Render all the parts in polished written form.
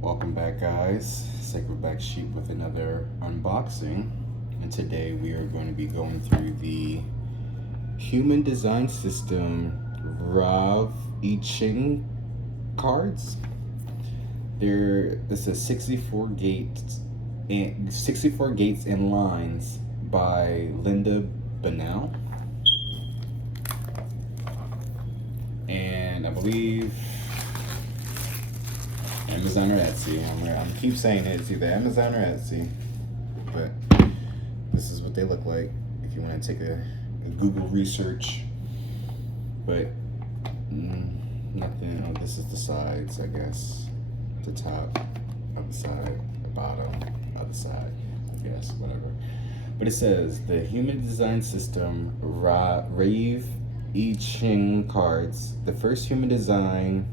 Welcome back, guys. Sacred Black Sheep with another unboxing. And today we are going to be going through the Human Design System Rave I Ching cards. This is 64 gates and lines by Linda Banal. And I believe Amazon or Etsy. I'm keep saying it. It's either Amazon or Etsy. But this is what they look like if you want to take a Google research. But nothing. Oh, this is the sides, I guess. The top, other side, the bottom, other side. I guess, whatever. But it says the Human Design System Rave I Ching cards. The first human design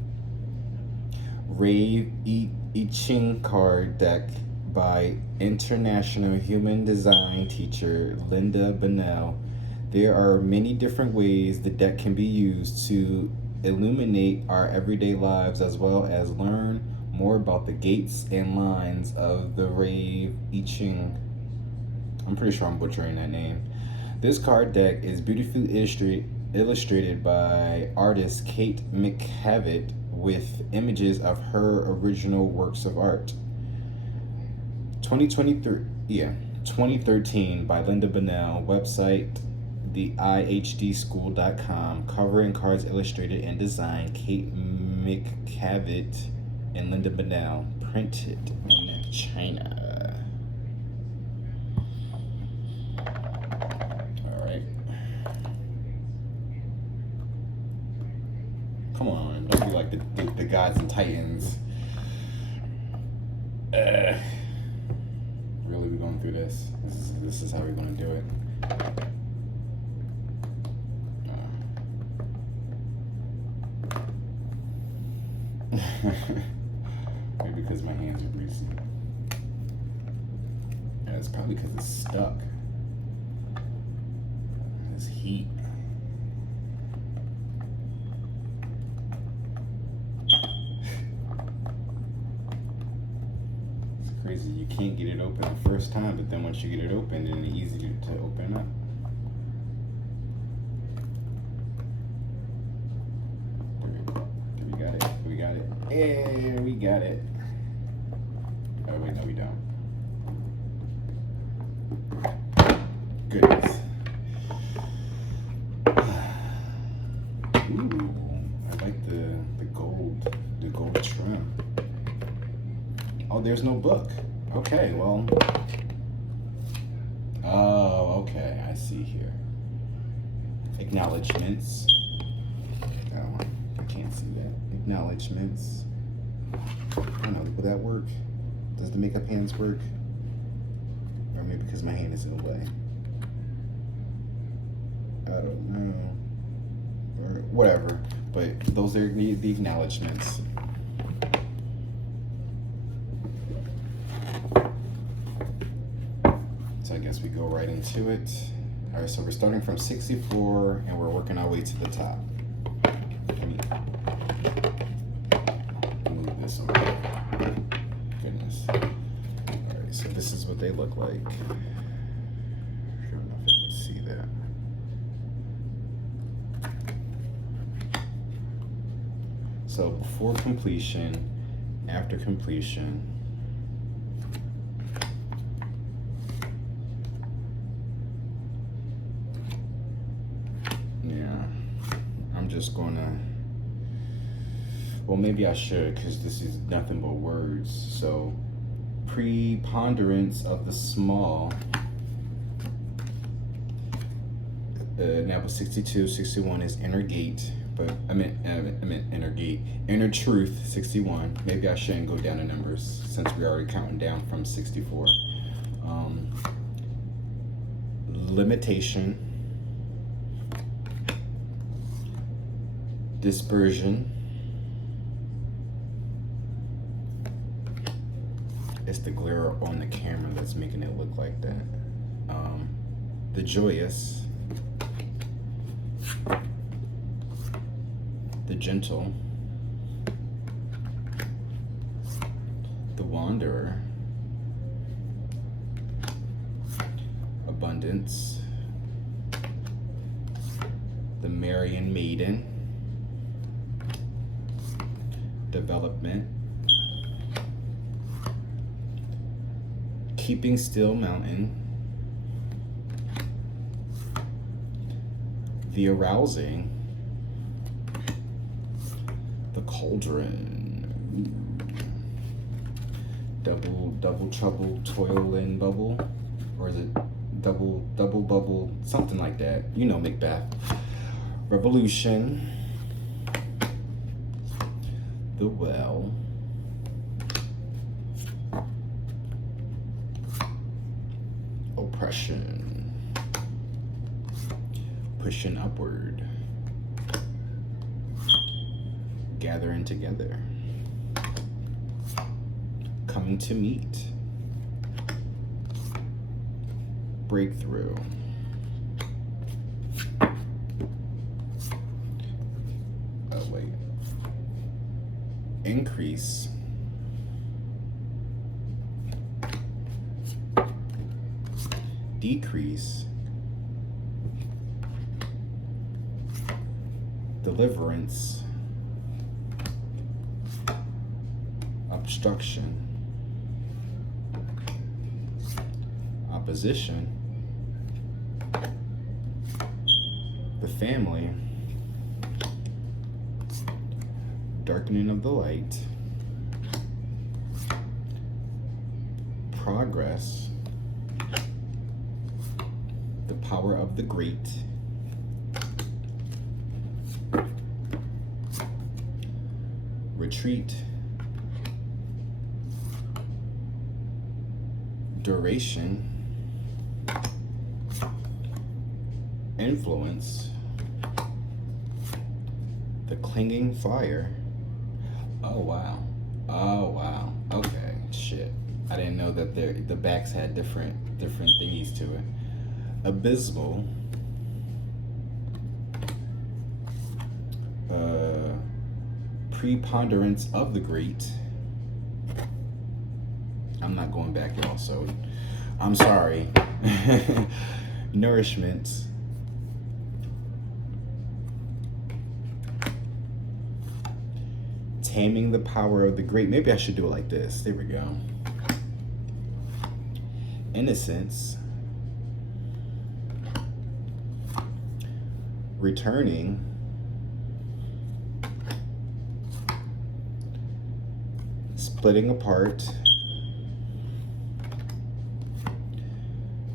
Rave I Ching card deck by international human design teacher Linda Banal. There are many different ways the deck can be used to illuminate our everyday lives, as well as learn more about the gates and lines of the Rave I Ching. I'm pretty sure I'm butchering that name. This card deck is beautifully illustrated by artist Kate McCavitt with images of her original works of art. 2013 by Linda Banal. Website theiHDschool.com. Cover and cards illustrated and designed Kate McCavitt and Linda Banal. Printed in China. Come on, don't be like the Gods and Titans. Really, we going through this? This is how we're gonna do it. Maybe because my hands are greasy. Yeah, it's probably because it's stuck. This heat. Crazy, you can't get it open the first time, but then once you get it open, then it's easy to open up. We got it. Hey, we got it. Oh wait, no, we don't. Goodness. Ooh, I like the gold trim. Oh, there's no book. Okay, well. Oh, okay, I see here. Acknowledgements. Oh, I can't see that. Acknowledgements. I don't know, will that work? Does the makeup hands work? Or maybe because my hand is in the way. I don't know. Or whatever. But those are the acknowledgements. So I guess we go right into it. All right, so we're starting from 64 and we're working our way to the top. Let me move this over. Goodness. All right, so this is what they look like. I don't know if you can see that. So before completion, after completion, just gonna, well, maybe I should, because this is nothing but words. So preponderance of the small, now 62, 61 is inner gate, but I meant inner gate, inner truth 61. Maybe I shouldn't go down in numbers since we're already counting down from 64. Limitation, dispersion. It's the glare on the camera that's making it look like that. The joyous, the gentle, the Wanderer, Abundance, the Marian Maiden, Development, Keeping Still Mountain, the Arousing, the Cauldron, double trouble, toil and bubble, or is it double bubble, something like that? You know, Macbeth. Revolution, the Well, Oppression, Pushing Upward, Gathering Together, Coming to Meet, Breakthrough, Increase, Decrease, Deliverance, Obstruction, Opposition, the Family, Darkening of the Light, Progress, the Power of the Great, Retreat, Duration, Influence, the Clinging Fire. Oh wow. Oh wow. Okay. Shit. I didn't know that the backs had different thingies to it. Abysmal. Preponderance of the Great. I'm not going back, y'all, so I'm sorry. Nourishment. Taming the Power of the Great. Maybe I should do it like this. There we go. Innocence. Returning. Splitting apart.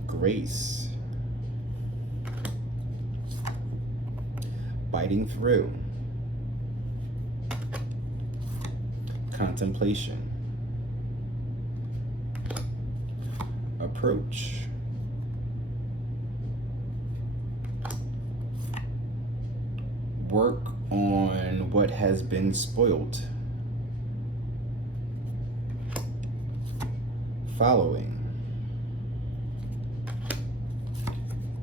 Grace. Biting through. Contemplation. Approach. Work on what has been spoiled. Following.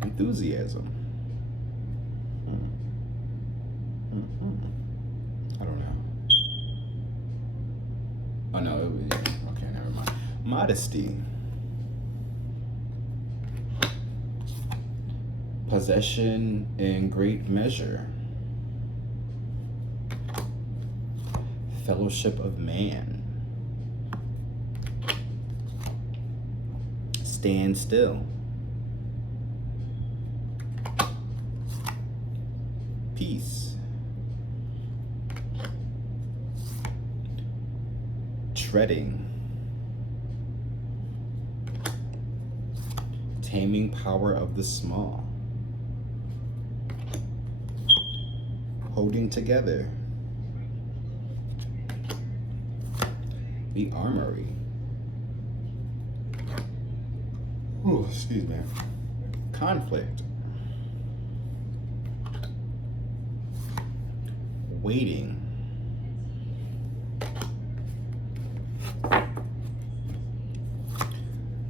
Enthusiasm. I don't know. Oh no, yeah. Okay, never mind. Modesty. Possession in great measure. Fellowship of man. Stand still. Peace. Treading. Taming power of the small. Holding together. The armory. Oh, excuse me. Conflict. Waiting.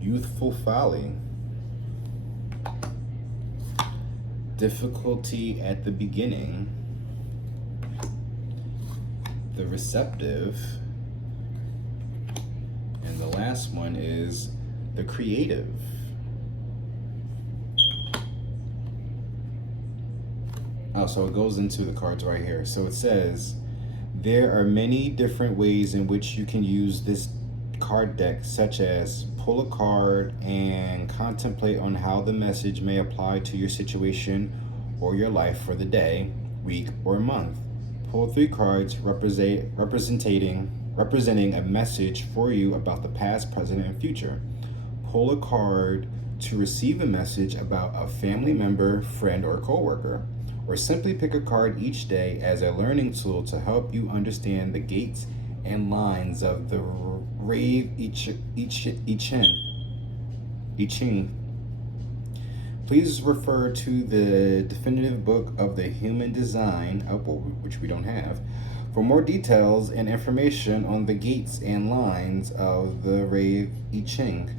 Youthful folly. Difficulty at the beginning. The receptive. the last one is the creative. Oh, so it goes into the cards right here. So it says, there are many different ways in which you can use this card deck, such as pull a card and contemplate on how the message may apply to your situation or your life for the day, week, or month. Pull 3 cards representing a message for you about the past, present, and future. Pull a card to receive a message about a family member, friend, or coworker. Or simply pick a card each day as a learning tool to help you understand the gates and lines of the Rave I Ching. Please refer to the definitive book of the Human Design, which we don't have, for more details and information on the gates and lines of the Rave I Ching.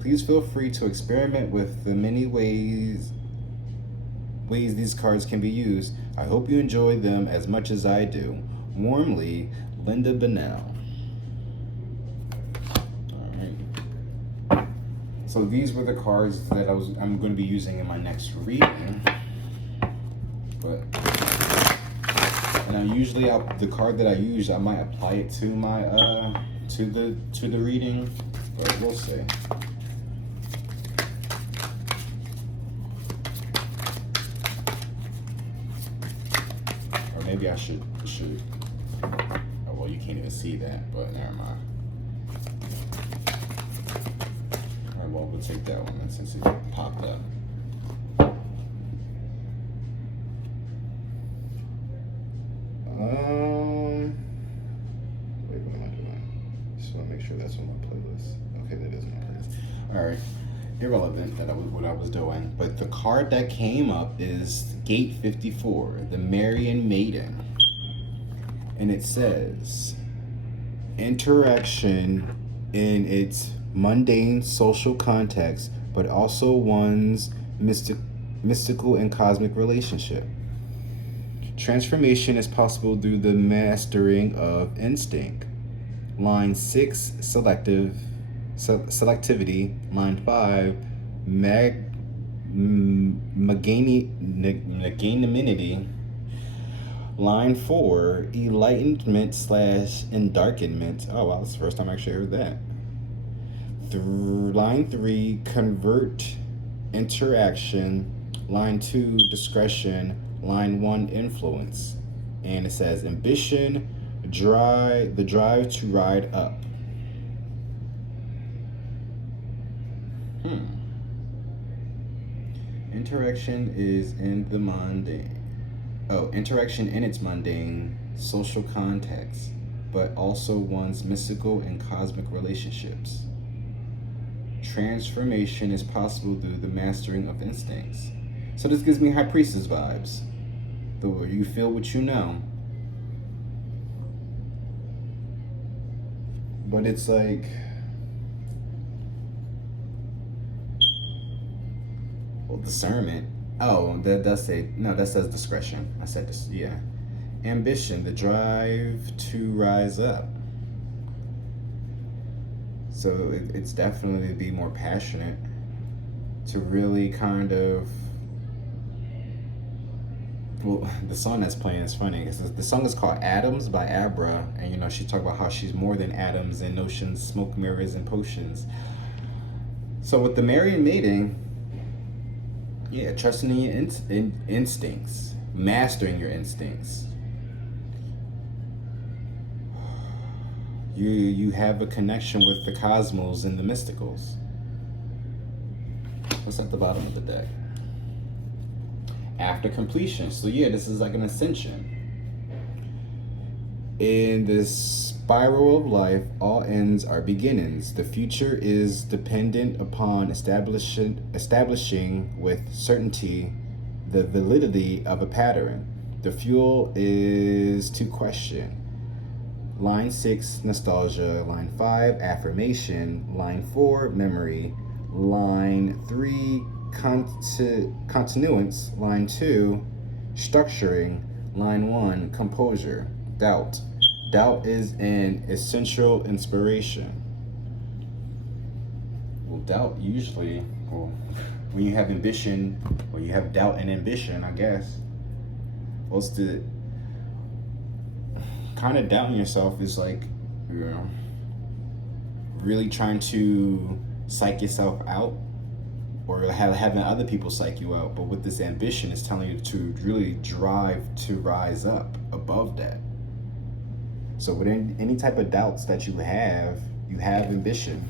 Please feel free to experiment with the many ways these cards can be used. I hope you enjoy them as much as I do. Warmly, Linda Bennell. Alright. So these were the cards that I'm going to be using in my next reading. And usually the card that I use, I might apply it to my to the reading, but we'll see. Maybe I should. Oh, well, you can't even see that, but never mind. All right, well, we'll take that one then, since it popped up. Wait, what am I doing? Just want to make sure that's on my playlist. Okay, that is on my playlist. All right. Irrelevant that what I was doing, but the card that came up is Gate 54, the Marian Maiden, and it says, interaction in its mundane social context, but also one's mystical and cosmic relationship. Transformation is possible through the mastering of instinct. Line 6, selectivity. Line 5, magnanimity. Line 4, enlightenment / endarkenment. Oh wow, that's the first time I actually heard that. Line 3, convert interaction. Line 2, discretion. Line 1, influence. And it says ambition, the drive to ride up. Interaction is in the mundane. Interaction in its mundane social context, but also one's mystical and cosmic relationships. Transformation is possible through the mastering of instincts. So this gives me High Priestess vibes. Though you feel what you know. But it's like, discernment. Oh, that does say, no, that says discretion. I said this, yeah. Ambition, the drive to rise up. So it's definitely to be more passionate, to really kind of, well, the song that's playing is funny. The song is called Atoms by Abra, and she talked about how she's more than atoms and notions, smoke, mirrors, and potions. So with the Marian Maiden, yeah, trusting in your instincts, mastering your instincts. You have a connection with the cosmos and the mysticals. What's at the bottom of the deck? After completion. So yeah, this is like an ascension. In this spiral of life, all ends are beginnings. The future is dependent upon establishing with certainty the validity of a pattern. The fuel is to question. Line 6, nostalgia. Line 5, affirmation. Line 4, memory. Line 3, continuance. Line 2, structuring. Line 1, composure. Doubt. Doubt is an essential inspiration. doubt usually, well, when you have ambition, or you have doubt and ambition, I guess, what's the kind of doubting yourself is like, you know, really trying to psych yourself out, or having other people psych you out. But with this ambition, it's telling you to really drive to rise up above that. So with any type of doubts that you have ambition.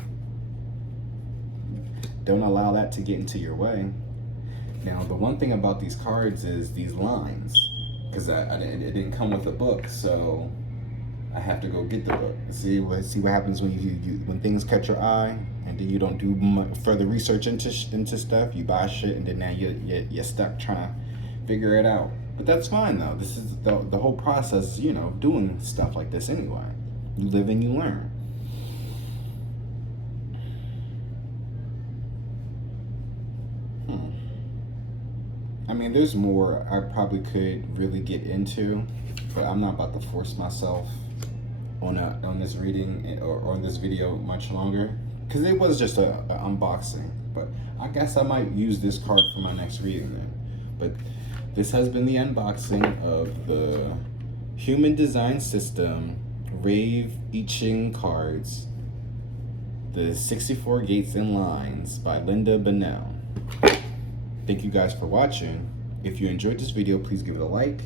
Don't allow that to get into your way. Now, the one thing about these cards is these lines, because it didn't come with a book, so I have to go get the book. See what happens when when things catch your eye, and then you don't do further research into stuff. You buy shit, and then now you're stuck trying to figure it out. But that's fine though. This is the whole process, you know, doing stuff like this anyway. You live and you learn. I mean, there's more I probably could really get into, but I'm not about to force myself on this reading or on this video much longer, because it was just a unboxing. But I guess I might use this card for my next reading then. But this has been the unboxing of the Human Design System Rave I Ching cards, the 64 Gates and Lines by Linda Bonnell. Thank you guys for watching. If you enjoyed this video, please give it a like.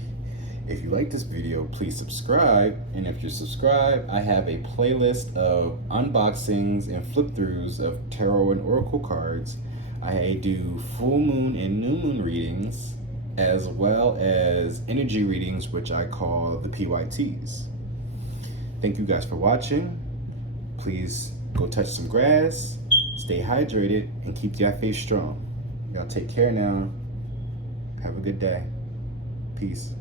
If you like this video, please subscribe. And if you're subscribed, I have a playlist of unboxings and flip-throughs of tarot and oracle cards. I do full moon and new moon readings, as well as energy readings, which I call the PYTs. Thank you guys for watching. Please go touch some grass, stay hydrated, and keep your faith strong. Y'all take care now. Have a good day. Peace.